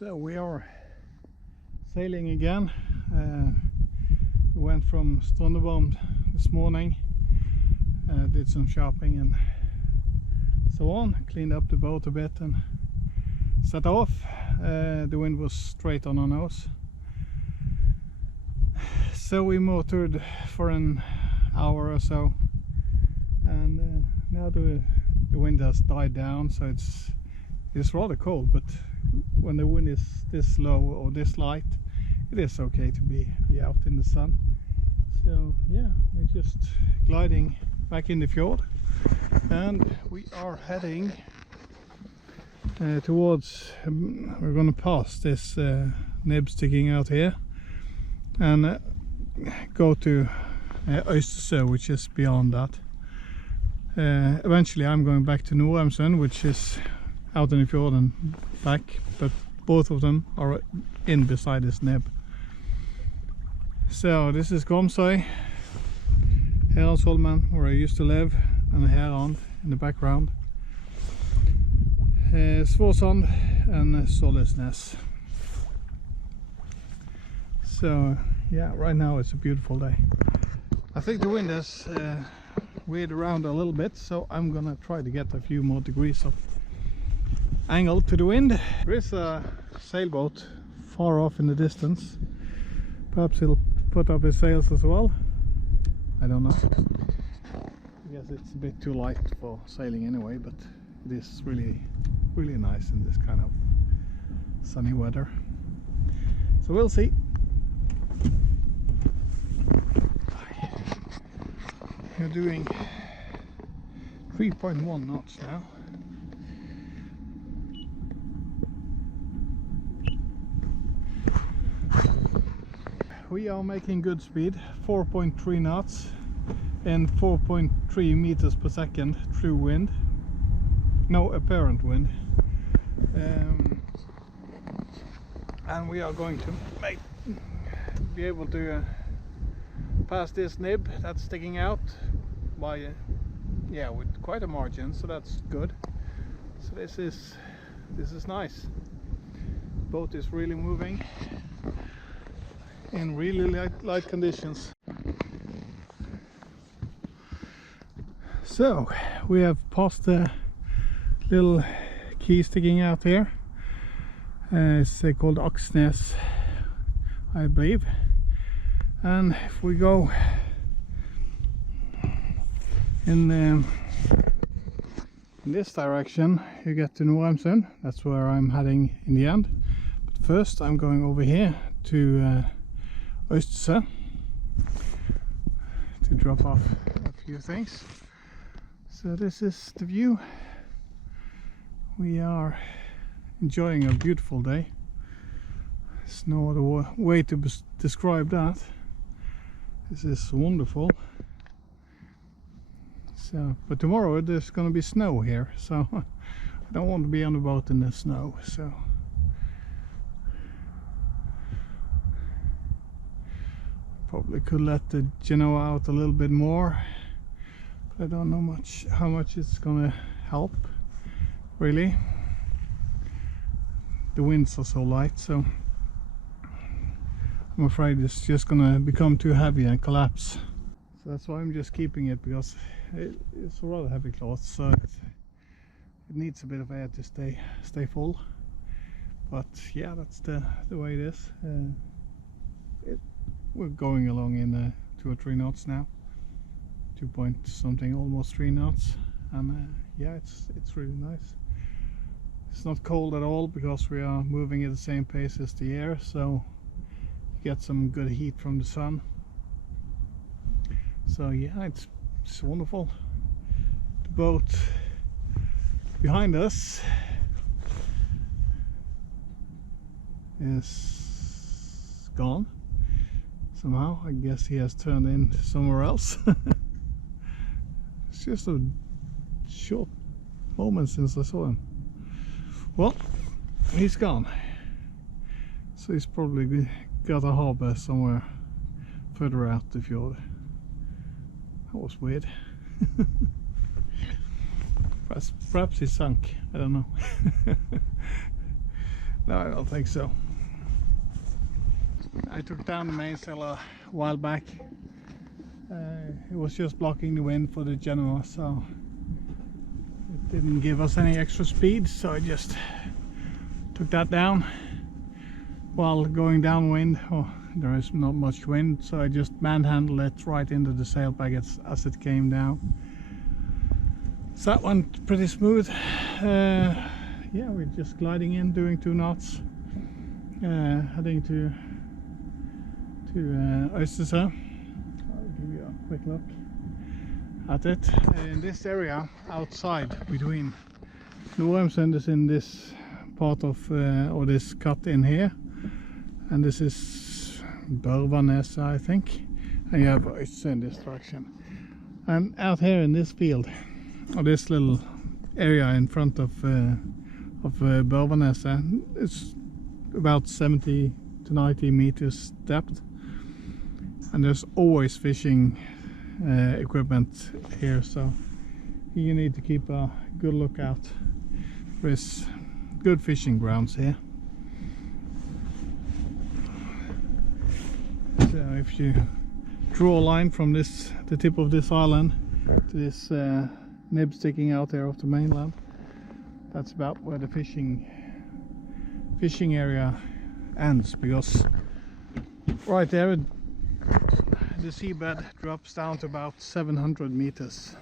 So we are sailing again. We went from Strandebarm this morning, did some shopping and so on, cleaned up the boat a bit and set off. The wind was straight on our nose, so we motored for an hour or so, and now the wind has died down, so it's rather cold, but when the wind is this low or this light, it is okay to be out in the sun. So yeah, we're just gliding back in the fjord, and we are heading towards, we're going to pass this nib sticking out here and go to Øystese, which is beyond that. Eventually I'm going back to Norheimsund, which is out in the fjord and back, but both of them are in beside this nib. So this is Gormsøy, Heraldsholmen, where I used to live, and Herand in the background, Svorsand and Solesnes. So yeah, right now it's a beautiful day. I think the wind has weird around a little bit, so I'm gonna try to get a few more degrees of angle to the wind. There is a sailboat far off in the distance. Perhaps he'll put up his sails as well. I don't know. I guess it's a bit too light for sailing anyway, but it is really nice in this kind of sunny weather. So we'll see. We're doing 3.1 knots now. We are making good speed, 4.3 knots and 4.3 meters per second true wind. No apparent wind. And we are going to be able to pass this nib that's sticking out by yeah, with quite a margin, so that's good. So this is nice. The boat is really moving in really light conditions. So we have passed the little key sticking out here. It's called Aksnes, I believe. And if we go in this direction, you get to Norheimsund. That's where I'm heading in the end. But first I'm going over here to Øystese to drop off a few things. So this is the view. We are enjoying a beautiful day. There's no other way to describe that. This is wonderful. So, but tomorrow there's going to be snow here, so I don't want to be on the boat in the snow. So probably could let the Genoa out a little bit more, but I don't know how much it's gonna help, really. The winds are so light, so I'm afraid it's just gonna become too heavy and collapse. So that's why I'm just keeping it, because it's a rather heavy cloth, so it needs a bit of air to stay full. But yeah, that's the way it is. We're going along in 2 or 3 knots now, 2 point something, almost 3 knots, and yeah, it's really nice. It's not cold at all because we are moving at the same pace as the air, so you get some good heat from the sun. So yeah, it's wonderful. The boat behind us is gone. Somehow, I guess he has turned in somewhere else. It's just a short moment since I saw him. Well, he's gone. So he's probably got a harbour somewhere further out the fjord. That was weird. Perhaps he sunk, I don't know. No, I don't think so. I took down the mainsail a while back. It was just blocking the wind for the Genoa, so it didn't give us any extra speed, so I just took that down. While going downwind, there is not much wind, so I just manhandled it right into the sail packets as it came down. So that went pretty smooth. Yeah, we're just gliding in, doing 2 knots, heading to Øystese. I'll give you a quick look at it. In this area outside between Norheimsund is in this part of or this cut in here, and this is Bavaria, I think, and you have Øystese in this direction. And out here in this field, or this little area in front of Bavaria, it's about 70 to 90 meters depth, and there's always fishing equipment here, so you need to keep a good lookout. There's good fishing grounds here. So if you draw a line from the tip of this island to this nib sticking out there of the mainland, that's about where the fishing area ends, because right there the seabed drops down to about 700 meters,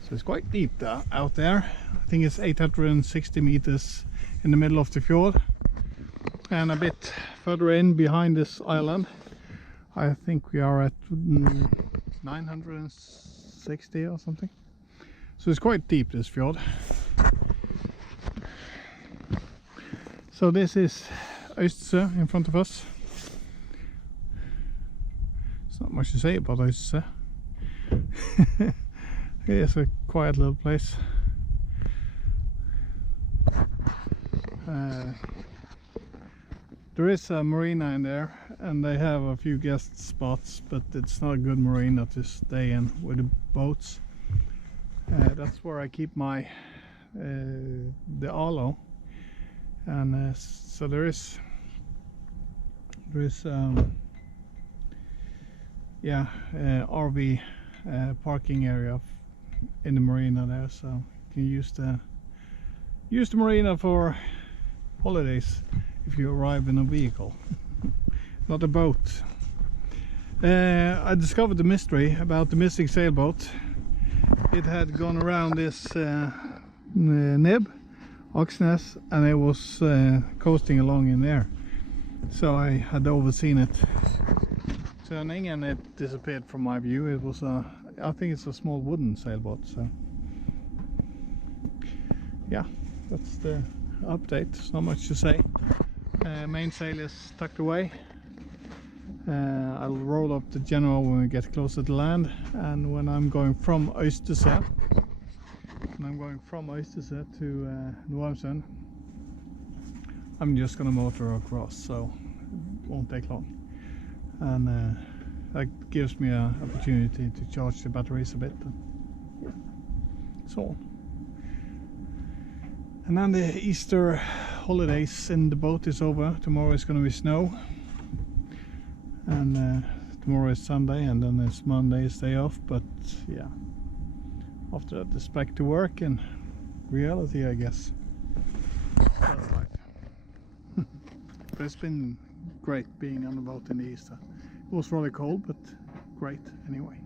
so it's quite deep out there. I think it's 860 meters in the middle of the fjord, and a bit further in behind this island I think we are at 960 or something, so it's quite deep, this fjord. So this is Øystese in front of us. It's not much to say about Øystese. It's a quiet little place. There is a marina in there, and they have a few guest spots, but it's not a good marina to stay in with the boats. That's where I keep my the Arlo. And so there is RV parking area in the marina there, so you can use the marina for holidays if you arrive in a vehicle, not a boat. I discovered the mystery about the missing sailboat. It had gone around this nib, Oxness, and it was coasting along in there, so I had overseen it turning, and it disappeared from my view. It was I think it's a small wooden sailboat. So yeah, that's the update. There's not much to say. Mainsail is tucked away. I'll roll up the Genoa when we get closer to land, and when I'm going from Øystese to Norheimsund, I'm just gonna motor across, so it won't take long, and that gives me an opportunity to charge the batteries a bit. Yeah, so on. And then the Easter holidays in the boat is over. Tomorrow is going to be snow, and tomorrow is Sunday, and then it's Monday's day off. But yeah, after that it's back to work and reality, I guess. That's right. But it's been great being on the boat in the Easter. It was really cold, but great anyway.